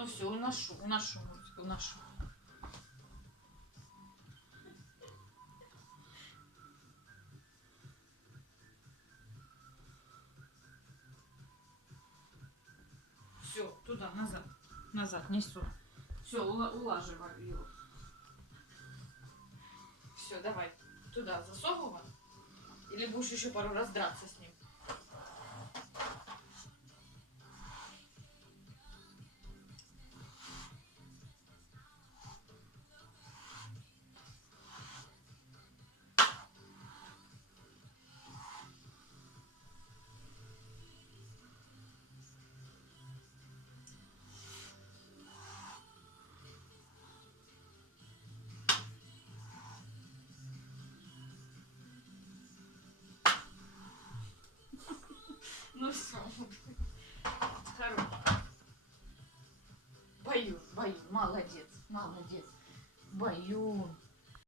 Ну все, уношу, Мурзик, уношу. Все, туда, назад. Назад несу. Все, улаживаю его. Все, давай. Туда засовывай. Или будешь еще пару раз драться с ним? Ну все. Хорош. Баюн, молодец, молодец. Баюн.